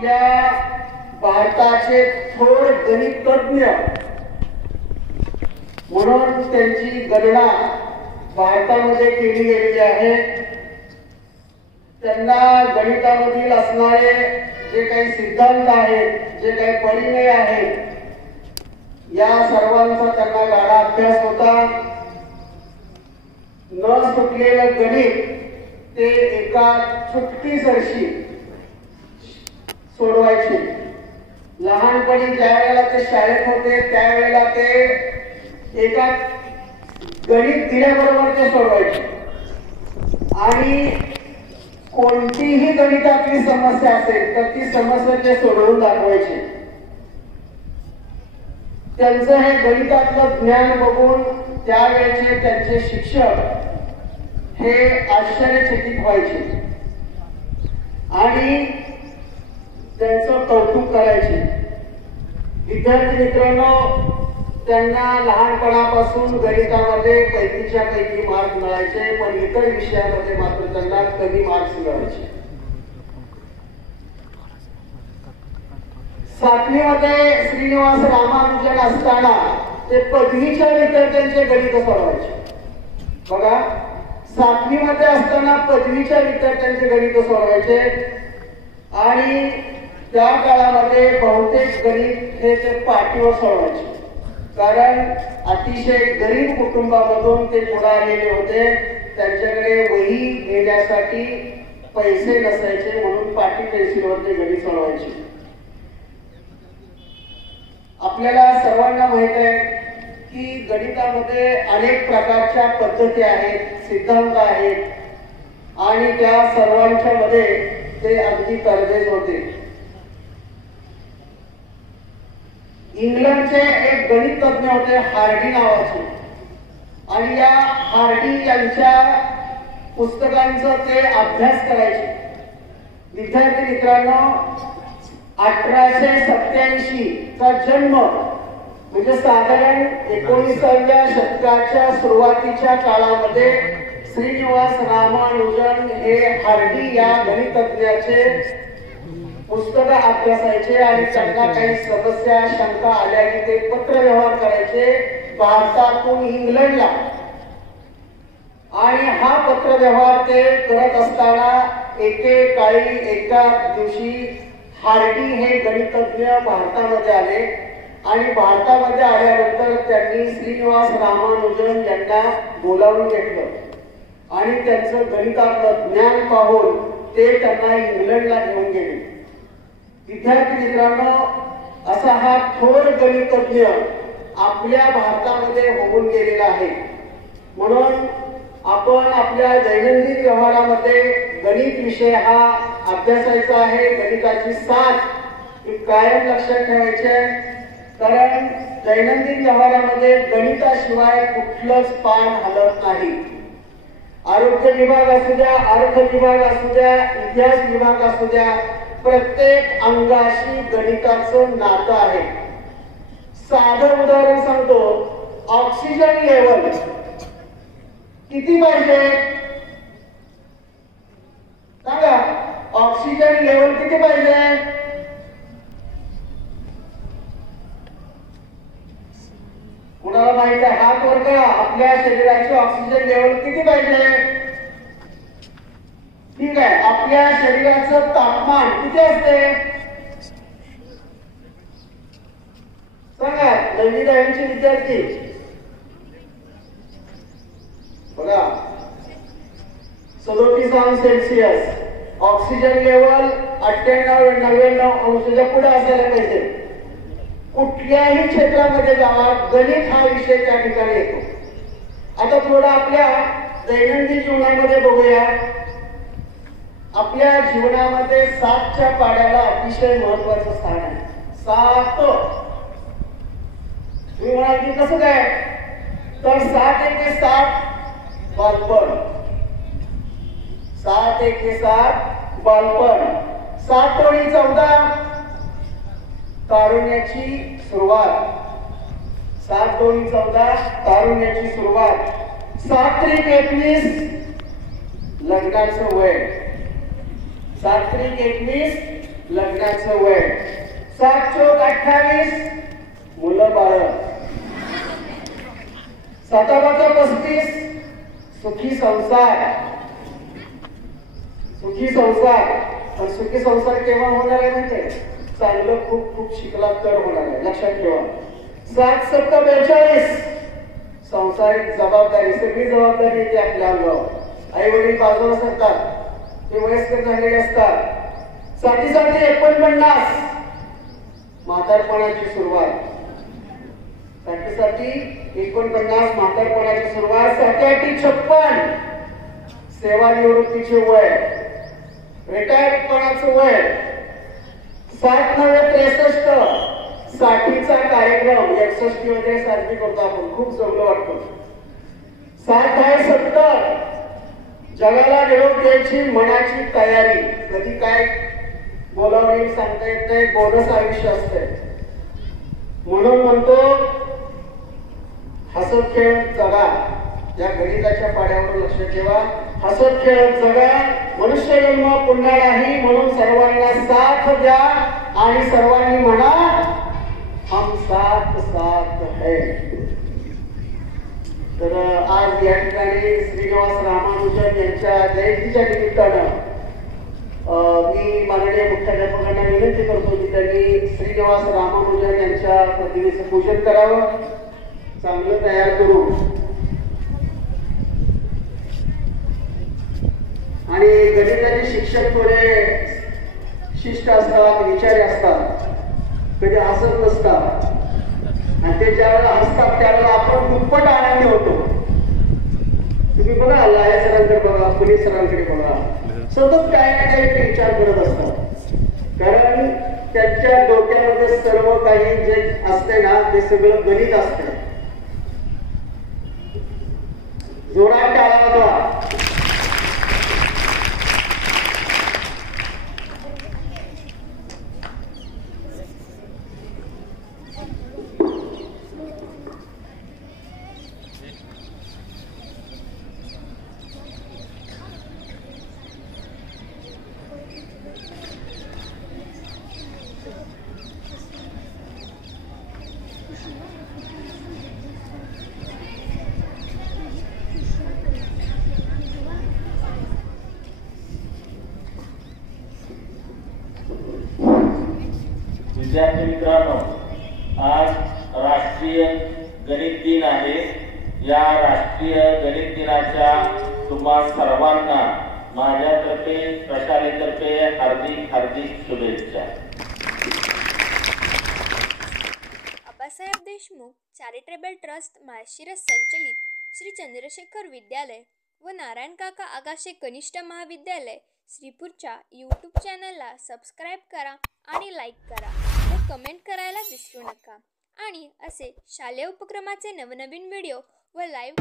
आपल्या भारताचे थोर गणित तज्ञ म्हणून त्यांची गणना भारतामध्ये केली गेलेली आहे। त्यांना गणितामधील असणारे जे काही सिद्धांत आहेत, जे काही परिमेय आहेत, या सर्वांचा त्यांना गाढा अभ्यास होता। न सुटलेलं गणित ते एका चुटकीसरशी सोडवायचे। लहानपणी ज्या वेळेला ते शाळेत होते त्यावेळेला ते एका गणित दिल्याबरोबर ते सोडवायचे आणि कोणतीही गणितातली समस्या असेल तर ती समस्या ते सोडवून दाखवायचे। त्यांचं हे गणितातलं ज्ञान बघून त्यावेळेचे त्यांचे शिक्षक हे आश्चर्यचकित व्हायचे आणि त्यांचं कौतुक करायचे। विद्यार्थी मित्रांनो, त्यांना लहानपणापासून गणितामध्ये पैकीच्या पैकी मार्क मिळायचे, पण इतर विषयामध्ये मात्र त्यांना कमी मार्क्स मिळायचे। 7वीमध्ये श्रीनिवास रामानुजन असताना ते पदवीच्या विद्यार्थ्यांचे गणित सोडवायचे। बघा, 7वीमध्ये असताना पदवीच्या विद्यार्थ्यांचे गणित सोडवायचे आणि त्या काळामध्ये बहुतेक गणित हे ते पाटीवर सोडवायचे, कारण अतिशय गरीब कुटुंबामधून ते पुढे आलेले होते। त्यांच्याकडे वही घेण्यासाठी पैसे नसायचे म्हणून पाटी पेन्सिलवर ते गणित सोडवायचे। आपल्याला सर्वांना माहित आहे की गणितामध्ये अनेक प्रकारच्या पद्धती आहेत, सिद्धांत आहेत आणि त्या सर्वांच्या मध्ये ते अगदी तरबेज होते। इंग्लंडचे एक गणित तज्ञ होते हार्डी नावाचे, आणि या हार्डी यांच्या पुस्तकांचा ते अभ्यास करायचे। विद्यार्थी मित्रांनो, 1887 चा जन्म म्हणजे साधारण 19व्या शतकाच्या सुरुवातीच्या काळामध्ये श्रीनिवास रामानुजन हे हार्डी या गणितज्ञाचे पुस्तक अभ्यासायचे आणि त्यांना काही समस्या शंका आल्या की ते पत्र व्यवहार करायचे भारतातून इंग्लंडला। आणि हा पत्र व्यवहार ते करत असताना एकेकाळी एका दिवशी हार्डी हे गणितज्ञ भारतामध्ये आले आणि भारतामध्ये आल्यानंतर त्यांनी श्रीनिवास रामानुजन यांना बोलावून घेतलं आणि त्यांचं गणितातलं ज्ञान पाहून ते त्यांना इंग्लंडला घेऊन गेले। विद्यार्थी मित्रांनो, असा हा थोर गणितज्ञ आपल्या भारतामध्ये होऊन गेलेला आहे। म्हणून आपण आपल्या दैनंदिन व्यवहारामध्ये गणित विषय हा अभ्यासायचा आहे। गणिताची साथ ही कायम लक्षात ठेवायची आहे, कारण दैनंदिन व्यवहारामध्ये गणिताशिवाय कुठलंच पान हलत नाही। आरोग्य विभाग असू द्या, अर्थ विभाग असू द्या, इतिहास विभाग असू द्या, प्रत्येक अंगाशी गणिताचं नातं आहे। साधं उदाहरण सांगतो, ऑक्सिजन लेवल किती पाहिजे सांगा? ऑक्सिजन लेवल किती पाहिजे? कुणाला माहित आहे? हात वर करा। आपल्या शरीराची ऑक्सिजन लेवल किती पाहिजे? ठीक आहे, आपल्या शरीराचं तापमान किती असते सांगा? 9वी-10वीचे विद्यार्थी बघा, 37 अंश सेल्सिअस। ऑक्सिजन लेवल 98-99 अंशाच्या पुढे असायला पाहिजे। कुठल्याही क्षेत्रामध्ये जावा, गणित हा विषय त्या ठिकाणी येतो। आता थोडं आपल्या दैनंदिन जीवनामध्ये बघूया। आपल्या जीवनामध्ये 7च्या पाड्याला अतिशय महत्वाचं स्थान आहे। 7 तुम्ही म्हणाल की कसं काय? तर 7 एके 7 बालपण, 7 एके 7 बालपण, 7 ओळी 14 तारुण्याची सुरुवात, 7 ओळी 14 तारुण्याची सुरुवात, 7 त्रिक 21 लग्नाचं वय, 7 त्रिक 21 लग्नाचं वय, 7 चोक 28 मुलं बाळ, 7 35 सुखी संसार. सुखी संसार. पण सुखी संसार केव्हा होणार आहे म्हणजे चांगलं खूप खूप शिकला तर होणार आहे, लक्षात ठेवा. 7 7 42 संसारिक जबाबदारी, सगळी जबाबदारी येते आपल्या अंगावर. आई वडील बाजूला असतात, ते वयस्कर झालेले असतात. 7 7 49 म्हातारपणाची सुरुवात. 7 7 49 म्हातारपणाची सुरुवात. 7 8 56 सेवानिवृत्तीचे वय, रिटायरपणाचं वय. 7 9 63 साठीचा कार्यक्रम 61 मध्ये साजरी करतो आपण, खूप चांगलं वाटतं. 7 10 70 जगाला निरोप द्यायची मनाची तयारी. कधी काय बोलावं सांगता येत नाही, बोनस आयुष्य असते. म्हणून म्हणतो हसत खेळत जगा. या गणिताच्या पाड्यावर लक्ष ठेवा. हसत खेळत जगा. मनुष्य जन्म पुन्हा नाही, म्हणून सर्वांना साथ द्या आणि सर्वांनी म्हणा हम साथ साथ है. तर आज या ठिकाणी श्रीनिवास रामानुजन यांच्या जयंतीच्या निमित्तानं मी माननीय मुख्याध्यापकांना विनंती करतो की त्यांनी श्रीनिवास रामानुजन यांच्या प्रतिमेचं पूजन करावं, चांगलं तयार करून. आणि गणिताचे शिक्षक थोडे शिष्ट असतात, विचारी असतात, कधी हसत नसतात. आणि ते ज्यावेळेला हसतात त्यावेळेला आपण दुप्पट आनंदी होतो. तुम्ही बघा, लाया सरांकडे बघा, पुलिस सरांकडे बघा, सतत काही ना काही ते विचार करत असतात. कारण त्यांच्या डोक्यामध्ये सर्व काही जे असते ना ते सगळं गणित असते. जोरात टाळा होता. विद्यार्थी मित्रांनो, आज राष्ट्रीय गणित दिन आहे. या राष्ट्रीय गणित दिनाच्या तुम्हा सर्वांना माझ्यातर्फे, प्रशालेतर्फे हार्दिक हार्दिक शुभेच्छा. आबासाहेब देशमुख चॅरिटेबल ट्रस्ट माळशिरस संचलित श्री चंद्रशेखर विद्यालय व नारायण काका आगाशे कनिष्ठ महाविद्यालय श्रीपूरच्या यूट्यूब चॅनलला सबस्क्राईब करा आणि लाईक करा व कमेंट करायला विसरू नका. आणि असे शालेय उपक्रमाचे नवनवीन व्हिडिओ व लाईव्ह